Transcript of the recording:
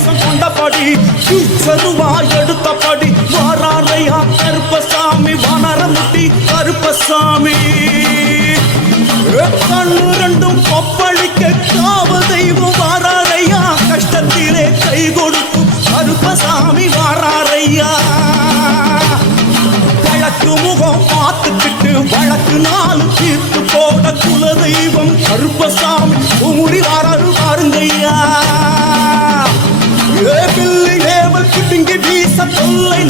நேசம் கொண்டபடி சருவா எடுத்தபடி வாராரையா கருப்பசாமி வானரமுட்டி கருப்பசாமி கண்ணு ரெண்டும் கொப்பளிக்க காவ தெய்வம் வாராரையா கஷ்டத்திலே கை கொடுக்கும் கருப்பசாமி வாராரையா வழக்கு முகம் பார்த்துக்கிட்டு வழக்கு நாலு தீர்த்து போட குல தெய்வம் கருப்பசாமி ஊறி வாராரு பாருங்கய்யா பில்லி ஏவல் குட்டிங்கி வீச தொல்லை